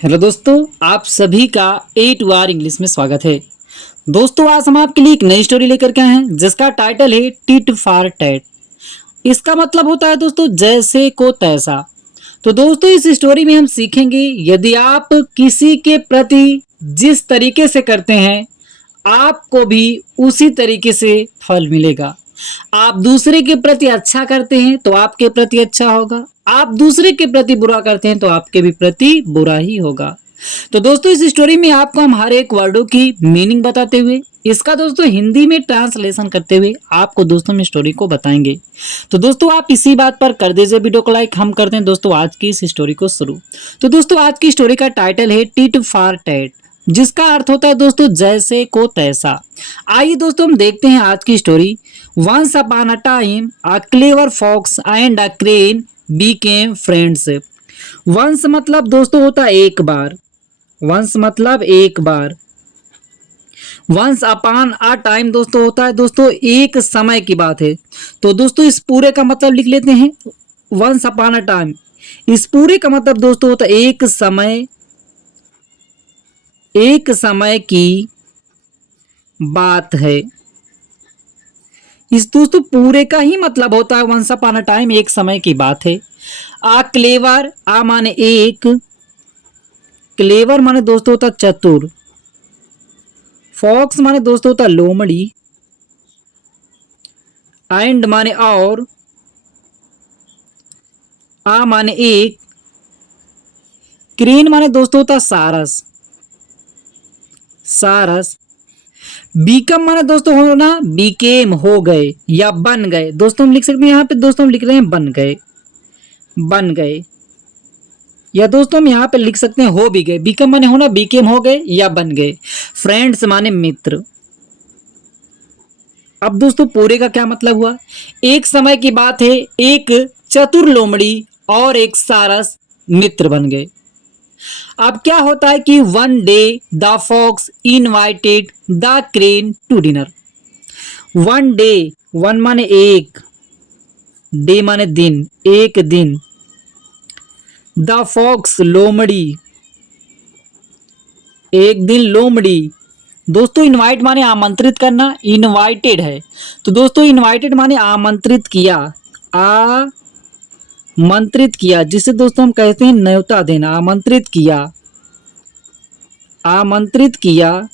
Hello दोस्तों, आप सभी का ए टू आर इंग्लिश में स्वागत है। दोस्तों, आज हम आपके लिए एक नई स्टोरी लेकर के आए हैं जिसका टाइटल है टिट फॉर टैट। इसका मतलब होता है दोस्तों जैसे को तैसा। तो दोस्तों, इस स्टोरी में हम सीखेंगे यदि आप किसी के प्रति जिस तरीके से करते हैं आपको भी उसी तरीके से फल मिलेगा। आप दूसरे के प्रति अच्छा करते हैं तो आपके प्रति अच्छा होगा, आप दूसरे के प्रति बुरा करते हैं तो आपके भी प्रति बुरा ही होगा। तो दोस्तों, इस स्टोरी में आपको हम हर एक वर्डों की मीनिंग बताते हुए इसका दोस्तों हिंदी में ट्रांसलेशन करते हुए आपको दोस्तों हम स्टोरी को बताएंगे। तो दोस्तों, आप इसी बात पर कर दीजिए वीडियो को लाइक। हम करते हैं दोस्तों आज की इस स्टोरी को शुरू। तो दोस्तों, आज की स्टोरी का टाइटल है टिट फॉर टैट, जिसका अर्थ होता है दोस्तों जैसे को तैसा। आइए दोस्तों हम देखते हैं आज की story. Once upon a time a clever fox and a crane became friends. Once मतलब दोस्तों होता है एक बार। वंस मतलब एक बार। वंस अपॉन अ टाइम दोस्तों होता है दोस्तों एक समय की बात है। तो दोस्तों इस पूरे का मतलब लिख लेते हैं। वंस अपॉन अ टाइम, इस पूरे का मतलब दोस्तों होता है एक समय की बात है। इस दोस्तों पूरे का ही मतलब होता है वंस अपॉन अ टाइम एक समय की बात है। आ क्लेवर, आ माने एक, क्लेवर माने दोस्तों होता चतुर, फॉक्स माने दोस्तों होता लोमड़ी, एंड माने और, आ माने एक, क्रेन माने दोस्तों होता सारस। सारस, बीकम माने दोस्तों होना बीकेम हो गए या बन गए। दोस्तों हम लिख सकते हैं यहाँ पे दोस्तों हम लिख रहे हैं बन गए। बन गए, या दोस्तों हम यहाँ पे लिख सकते हैं हो भी गए। बीकम माने होना, बीकेम हो गए या बन गए। फ्रेंड्स माने मित्र। अब दोस्तों पूरे का क्या मतलब हुआ? एक समय की बात है, एक चतुर लोमड़ी और एक सारस मित्र बन गए। अब क्या होता है कि one day the fox invited the crane to dinner. One day, one माने एक, डे माने दिन, एक दिन। द फॉक्स लोमड़ी, एक दिन लोमड़ी। दोस्तों इनवाइट माने आमंत्रित करना, इनवाइटेड है तो दोस्तों इनवाइटेड माने आमंत्रित किया। आमंत्रित किया जिसे दोस्तों हम कहते हैं न्योता देना। आमंत्रित किया, आमंत्रित किया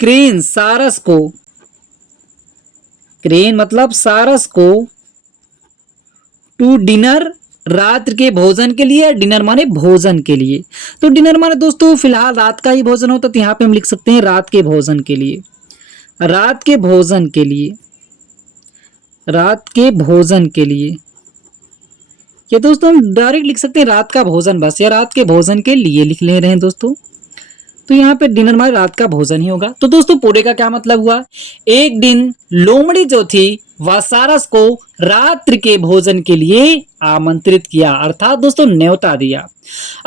क्रेन, सारस को। क्रेन मतलब सारस को टू डिनर, रात के भोजन के लिए। डिनर माने भोजन के लिए। तो डिनर माने दोस्तों फिलहाल रात का ही भोजन होता है, तो यहाँ पे हम लिख सकते हैं रात के भोजन के लिए। रात के भोजन के लिए, रात के भोजन के लिए। या दोस्तों हम डायरेक्ट लिख सकते हैं रात का भोजन बस, या रात के भोजन के लिए लिख ले रहे हैं दोस्तों। तो यहाँ पे डिनर माने रात का भोजन ही होगा। तो दोस्तों पूरे का क्या मतलब हुआ? एक दिन लोमड़ी जो थी वह सारस को रात्रि के भोजन के लिए आमंत्रित किया, अर्थात दोस्तों न्योता दिया।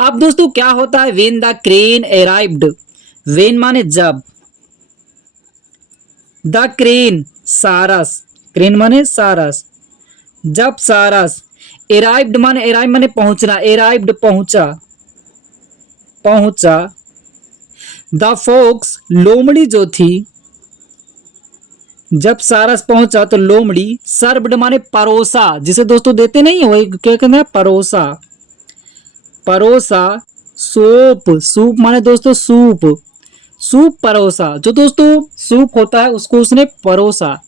अब दोस्तों क्या होता है? When the crane arrived, when माने जब, द क्रेन सारस, क्रेन माने सारस, जब सारस, अराइव्ड माने, अराइव माने पहुंचना, अराइव्ड पहुंचा, पहुंचा। द फोक्स लोमड़ी जो थी, जब सारस पहुंचा तो लोमड़ी सर्व्ड माने परोसा, जिसे दोस्तों देते नहीं है वही क्या कहते हैं परोसा। परोसा, सूप, सूप माने दोस्तों सूप, सूप परोसा। जो दोस्तों सूप होता है उसको उसने परोसा।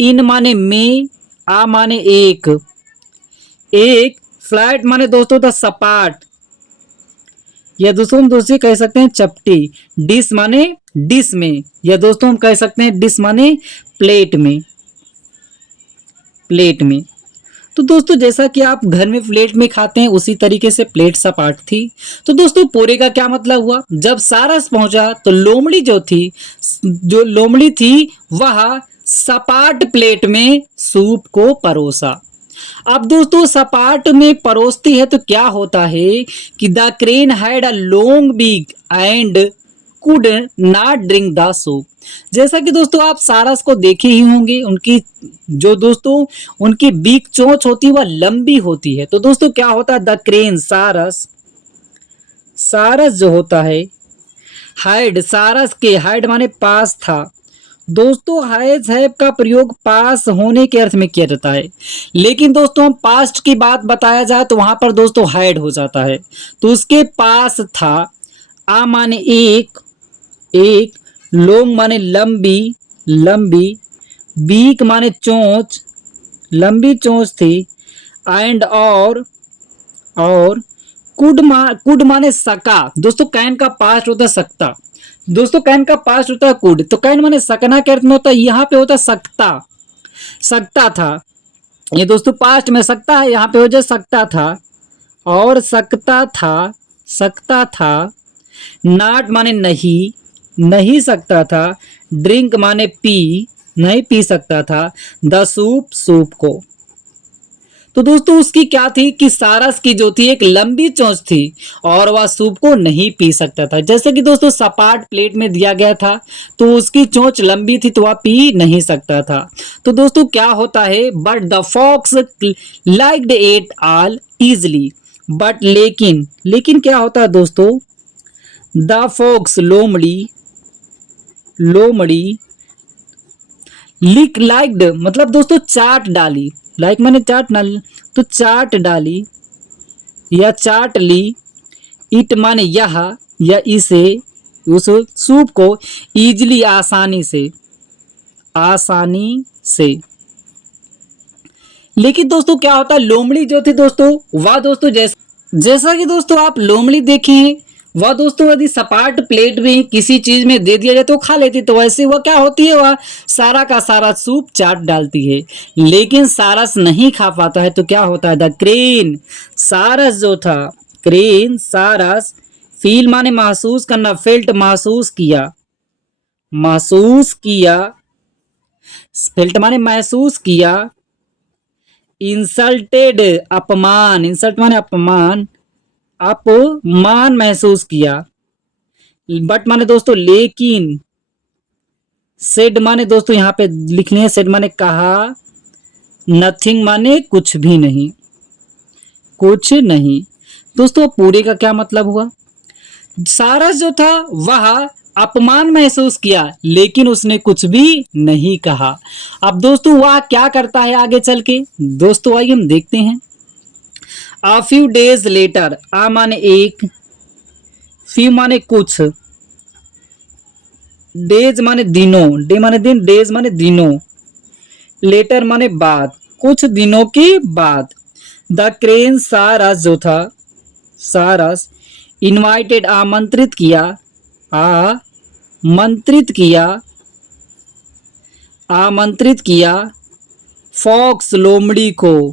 इन माने में, आ माने एक, एक, फ्लैट माने दोस्तों था सपाट, या दोस्तों हम दोस्तों कह सकते हैं चपटी। डिश माने डिश में, या दोस्तों हम कह सकते हैं डिश माने प्लेट में, प्लेट में। तो दोस्तों जैसा कि आप घर में प्लेट में खाते हैं उसी तरीके से प्लेट सपाट थी। तो दोस्तों पूरे का क्या मतलब हुआ? जब सारस पहुंचा तो लोमड़ी जो थी, जो लोमड़ी थी वह सपाट प्लेट में सूप को परोसा। अब दोस्तों सपाट में परोसती है तो क्या होता है कि the crane had a long beak and could not drink the soup. जैसा कि दोस्तों आप सारस को देखे ही होंगे, उनकी जो दोस्तों उनकी बीक चोंच होती है वह लंबी होती है। तो दोस्तों क्या होता है, द क्रेन सारस, सारस जो होता है, हाइड, सारस के हाइड माने पास था। दोस्तों हैज हैव का प्रयोग पास होने के अर्थ में किया जाता है, लेकिन दोस्तों हम पास्ट की बात बताया जाए तो वहां पर दोस्तों हैड हो जाता है। तो उसके पास था। आ माने एक, एक, लोंग माने लंबी, लंबी, बीक माने चोंच, लंबी चोंच थी, एंड और कुड माने सका। दोस्तों कैन का पास्ट होता है सकता, दोस्तों कैन का पास्ट होता है कुड, तो कैन माने सकना के अर्थ में होता है, यहाँ पे होता है सकता, सकता था। ये दोस्तों पास्ट में सकता है, यहाँ पे हो जाए सकता था, और सकता था, सकता था। नॉट माने नहीं, नहीं सकता था। ड्रिंक माने पी, नहीं पी सकता था। द सूप, सूप को। तो दोस्तों उसकी क्या थी कि सारस की जो थी एक लंबी चोंच थी और वह सूप को नहीं पी सकता था। जैसे कि दोस्तों सपाट प्लेट में दिया गया था तो उसकी चोंच लंबी थी तो वह पी नहीं सकता था। तो दोस्तों क्या होता है, but the fox liked it all easily. But लेकिन, लेकिन क्या होता है दोस्तों, द फॉक्स लोमड़ी, लोमड़ी, लिक लाइक्ड मतलब दोस्तों चाट डाली, लाइक मैंने चाट ना, तो चाट डाली या चाट ली। इट माने यह या इसे, उस सूप को, इजली आसानी से, आसानी से। लेकिन दोस्तों क्या होता है, लोमड़ी जो थी दोस्तों वह दोस्तों जैसा कि दोस्तों आप लोमड़ी देखें, वह दोस्तों यदि सपाट प्लेट में किसी चीज में दे दिया जाए तो खा लेती, तो वैसे वह क्या होती है, वह सारा का सारा सूप चाट डालती है। लेकिन सारस नहीं खा पाता है तो क्या होता है, द क्रेन, सारस जो था, क्रेन, सारस, फील माने महसूस करना, फेल्ट महसूस किया, महसूस किया, फेल्ट माने महसूस किया। इंसल्टेड अपमान, इंसल्ट माने अपमान, अपमान महसूस किया। बट माने दोस्तों लेकिन, सेड माने दोस्तों यहां पे लिखनी है, सेड माने कहा, नथिंग माने कुछ भी नहीं, कुछ नहीं। दोस्तों पूरे का क्या मतलब हुआ, सारस जो था वह अपमान महसूस किया लेकिन उसने कुछ भी नहीं कहा। अब दोस्तों वह क्या करता है आगे चल के, दोस्तों आइए हम देखते हैं। A few days later, आ माने एक, few माने कुछ, डेज माने दिनों, डे माने दिन, डेज माने दिनों, लेटर माने बाद, कुछ दिनों के बाद। द क्रेन, सारस जो था, सारस, इनवाइटेड आमंत्रित किया, आमंत्रित किया, आमंत्रित किया। फॉक्स लोमड़ी को,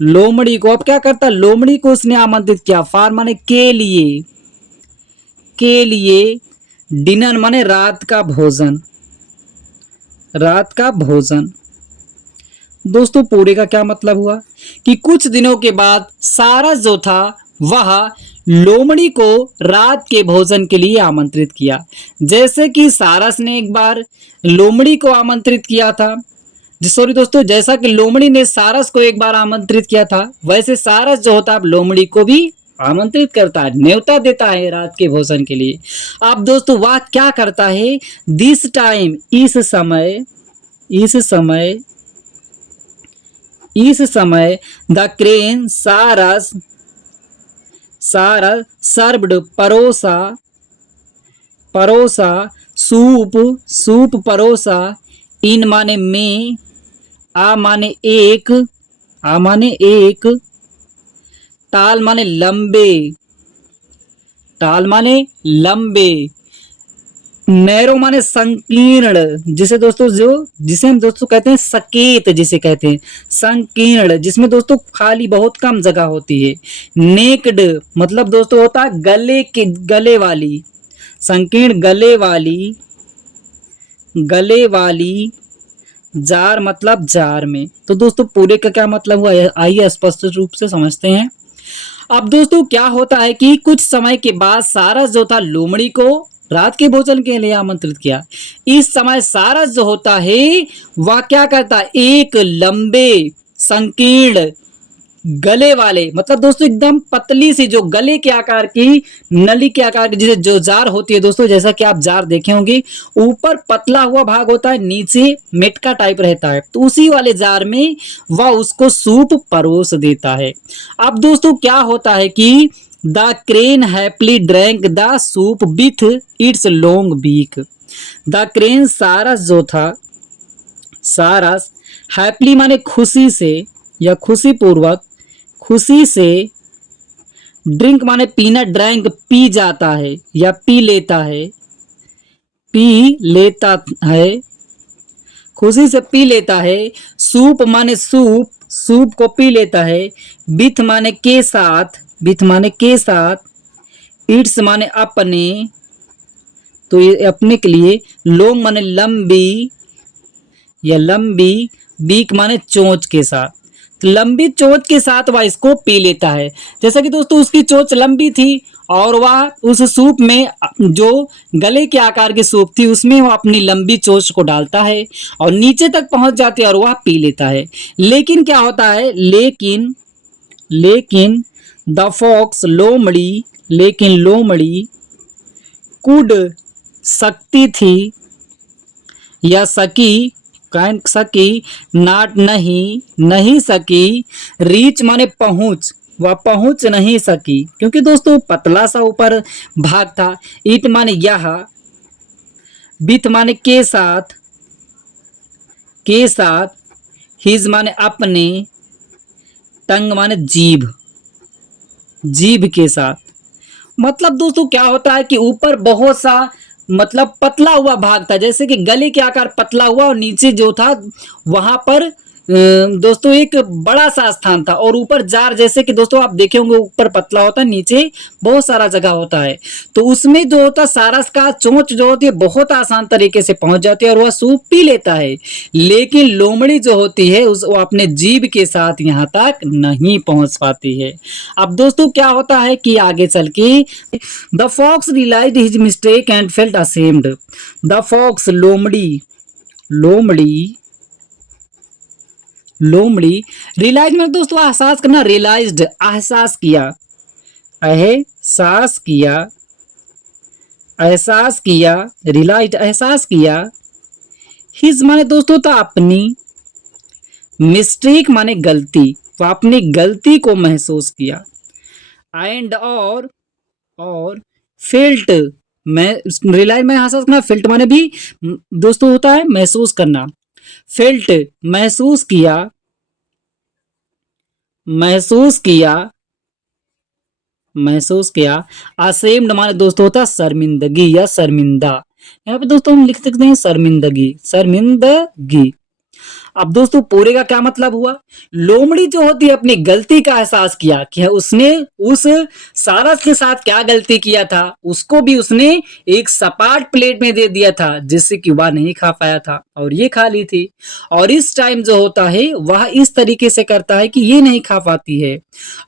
लोमड़ी को, अब क्या करता, लोमड़ी को उसने आमंत्रित किया, फार माने के लिए, के लिए। डिनर माने रात का भोजन, रात का भोजन। दोस्तों पूरे का क्या मतलब हुआ कि कुछ दिनों के बाद सारस जो था वह लोमड़ी को रात के भोजन के लिए आमंत्रित किया। जैसे कि सारस ने एक बार लोमड़ी को आमंत्रित किया था, सॉरी दोस्तों, जैसा कि लोमड़ी ने सारस को एक बार आमंत्रित किया था, वैसे सारस जो होता है लोमड़ी को भी आमंत्रित करता है, न्योता देता है रात के भोजन के लिए। अब दोस्तों वह क्या करता है, दिस टाइम, इस समय, इस समय, इस समय, द क्रेन, सारस, सारस, सर्व्ड परोसा, परोसा, सूप, सूप परोसा, इन माने में, आ माने एक, आ माने एक, टाल माने लंबे, टाल माने लंबे, नैरो माने संकीर्ण, जिसे दोस्तों जिसे हम दोस्तों कहते हैं सकेत, जिसे कहते हैं संकीर्ण, जिसमें दोस्तों खाली बहुत कम जगह होती है। नेक्ड मतलब दोस्तों होता है गले के, गले वाली, संकीर्ण गले वाली, गले वाली। जार मतलब जार में। तो दोस्तों पूरे का क्या मतलब हुआ, आइए स्पष्ट रूप से समझते हैं। अब दोस्तों क्या होता है कि कुछ समय के बाद सारस जो था लोमड़ी को रात के भोजन के लिए आमंत्रित किया। इस समय सारस जो होता है वह क्या करता है, एक लंबे संकीर्ण गले वाले, मतलब दोस्तों एकदम पतली सी जो गले के आकार की, नली के आकार की जैसे जो जार होती है दोस्तों, जैसा कि आप जार देखे होंगे, ऊपर पतला हुआ भाग होता है, नीचे मेटका टाइप रहता है, तो उसी वाले जार में वह उसको सूप परोस देता है। अब दोस्तों क्या होता है कि the crane happily drank the soup with its long beak. The crane सारस जो था, सारस हैप्पीली माने खुशी से या खुशी पूर्वक, खुशी से, ड्रिंक माने पीना, ड्रैंक पी जाता है या पी लेता है, पी लेता है, खुशी से पी लेता है। सूप माने सूप, सूप को पी लेता है। विथ माने के साथ, विथ माने के साथ। इट्स माने अपने, तो ये अपने के लिए। लॉन्ग माने लंबी या लंबी। बीक माने चोंच के साथ, तो लंबी चोंच के साथ वह इसको पी लेता है। जैसा कि दोस्तों उसकी चोंच लंबी थी और वह उस सूप में, जो गले के आकार की सूप थी उसमें वह अपनी लंबी चोंच को डालता है और नीचे तक पहुंच जाती है और वह पी लेता है। लेकिन क्या होता है, लेकिन लेकिन द फॉक्स लोमड़ी, लेकिन लोमड़ी कुड, सकती थी या सकी, कैन सकी, नाट नहीं, नहीं सकी। रीच माने पहुंच, वह पहुंच नहीं सकी क्योंकि दोस्तों पतला सा ऊपर भाग था। इट माने यह, विथ माने के साथ, के साथ। हिज माने अपने, टंग माने जीभ, जीभ के साथ। मतलब दोस्तों क्या होता है कि ऊपर बहुत सा, मतलब पतला हुआ भाग था, जैसे कि गले के आकार पतला हुआ और नीचे जो था वहां पर दोस्तों एक बड़ा सा स्थान था और ऊपर जार, जैसे कि दोस्तों आप देखे होंगे ऊपर पतला होता है, नीचे बहुत सारा जगह होता है, तो उसमें जो होता सारस का चोंच जो होती है बहुत आसान तरीके से पहुंच जाती है और वह सूप पी लेता है। लेकिन लोमड़ी जो होती है उस वो अपने जीभ के साथ यहाँ तक नहीं पहुंच पाती है। अब दोस्तों क्या होता है कि आगे चल के the fox realised his mistake and felt ashamed. The fox लोमड़ी, लोमड़ी, लोमड़ी। रियलाइज में दोस्तों एहसास करना, रियलाइज्ड एहसास किया, एहसास किया, एहसास किया, रियलाइज्ड एहसास किया। हिज माने दोस्तों था अपनी, मिस्टेक माने गलती, वो अपनी गलती को महसूस किया। एंड और फेल्ट, मैं रियलाइज में एहसास करना, फेल्ट माने भी दोस्तों होता है महसूस करना। फेल्ट महसूस किया, महसूस किया, महसूस किया। असेम्ड माने दोस्तों होता है शर्मिंदगी या शर्मिंदा। यहाँ पे दोस्तों हम लिख सकते हैं शर्मिंदगी, शर्मिंदगी। अब दोस्तों पूरे का क्या मतलब हुआ, लोमड़ी जो होती है अपनी गलती का एहसास किया कि उसने उस सारस के साथ क्या गलती किया था, उसको भी उसने एक सपाट प्लेट में दे दिया था जिससे कि वह नहीं खा पाया था और ये खा ली थी। और इस टाइम जो होता है वह इस तरीके से करता है कि ये नहीं खा पाती है।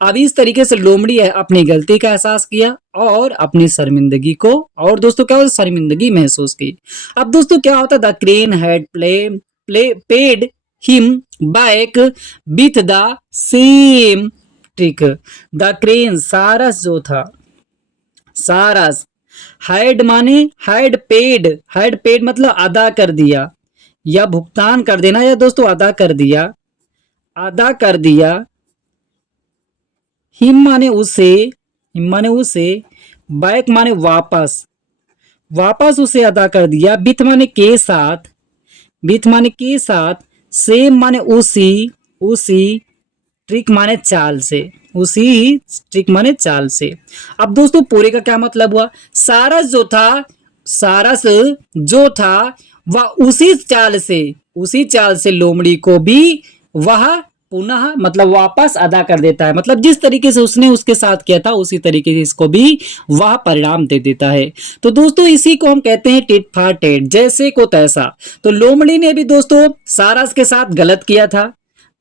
अब इस तरीके से लोमड़ी है अपनी गलती का एहसास किया और अपनी शर्मिंदगी को, और दोस्तों क्या होता शर्मिंदगी महसूस की। अब दोस्तों क्या होता, the crane had paid him back with the same trick. The crane सारस जो था, सारस, हैड माने हैड पेड मतलब अदा कर दिया या भुगतान कर देना या दोस्तों अदा कर दिया, अदा कर दिया। हिम माने उसे, हिम माने उसे, बैक माने वापस, वापस उसे अदा कर दिया। विथ माने के साथ, विथ माने के साथ। सेम माने उसी, उसी। ट्रिक माने चाल से, उसी ट्रिक माने चाल से। अब दोस्तों पूरे का क्या मतलब हुआ, सारस जो था, सारस जो था वह उसी चाल से, उसी चाल से लोमड़ी को भी वह पुनः मतलब वापस अदा कर देता है, मतलब जिस तरीके से उसने उसके साथ किया था उसी तरीके से इसको भी वह परिणाम दे देता है। तो दोस्तों इसी को हम कहते हैं टिट फॉर टेट, जैसे को तैसा। तो लोमड़ी ने भी दोस्तों सारस के साथ गलत किया था,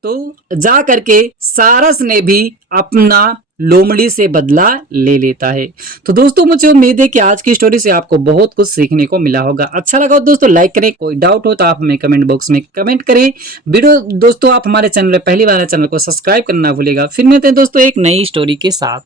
तो जा करके सारस ने भी अपना लोमड़ी से बदला ले लेता है। तो दोस्तों मुझे उम्मीद है कि आज की स्टोरी से आपको बहुत कुछ सीखने को मिला होगा। अच्छा लगा हो दोस्तों लाइक करें, कोई डाउट हो तो आप हमें कमेंट बॉक्स में कमेंट करें। वीडियो दोस्तों आप हमारे चैनल पर पहली बार चैनल को सब्सक्राइब करना भूलेगा। फिर मिलते हैं दोस्तों एक नई स्टोरी के साथ।